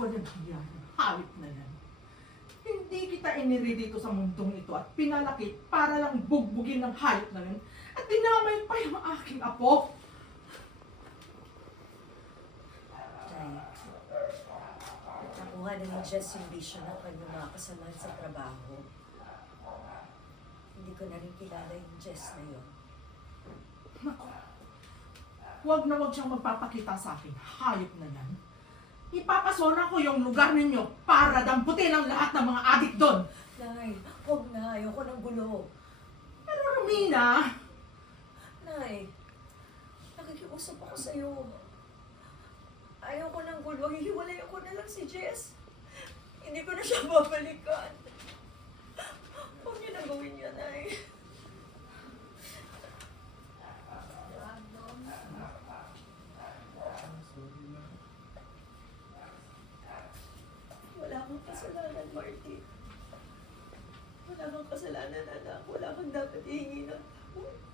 walang hiya ng hayop na yan. Hindi kita iniri dito sa mundong ito at pinalaki para lang bugbugin ng hayop na yan at dinamay pa yung aking apo. Nay, nakuha na ni Jess yung vision ng kanyang mga kasamahan sa trabaho. Hindi ko na rin kilala yung Jess na yun. Naku, huwag na huwag siyang magpapakita sa akin, hayop na yan. Ipapasona ko yung lugar ninyo para damputin ang lahat ng mga adik doon. Nay, huwag na. Ayoko ng gulo. Pero Romina, Nay, nakikiusap ako sa'yo. Ayoko ng gulo. Hihiwalay ako na lang si Jess. Hindi ko na siya babalikan. Huwag niyo na gawin yan, Nay. Wala kang kasalanan, Marty. Wala kang kasalanan, anak. Wala kang dapat ihingi ng tawad.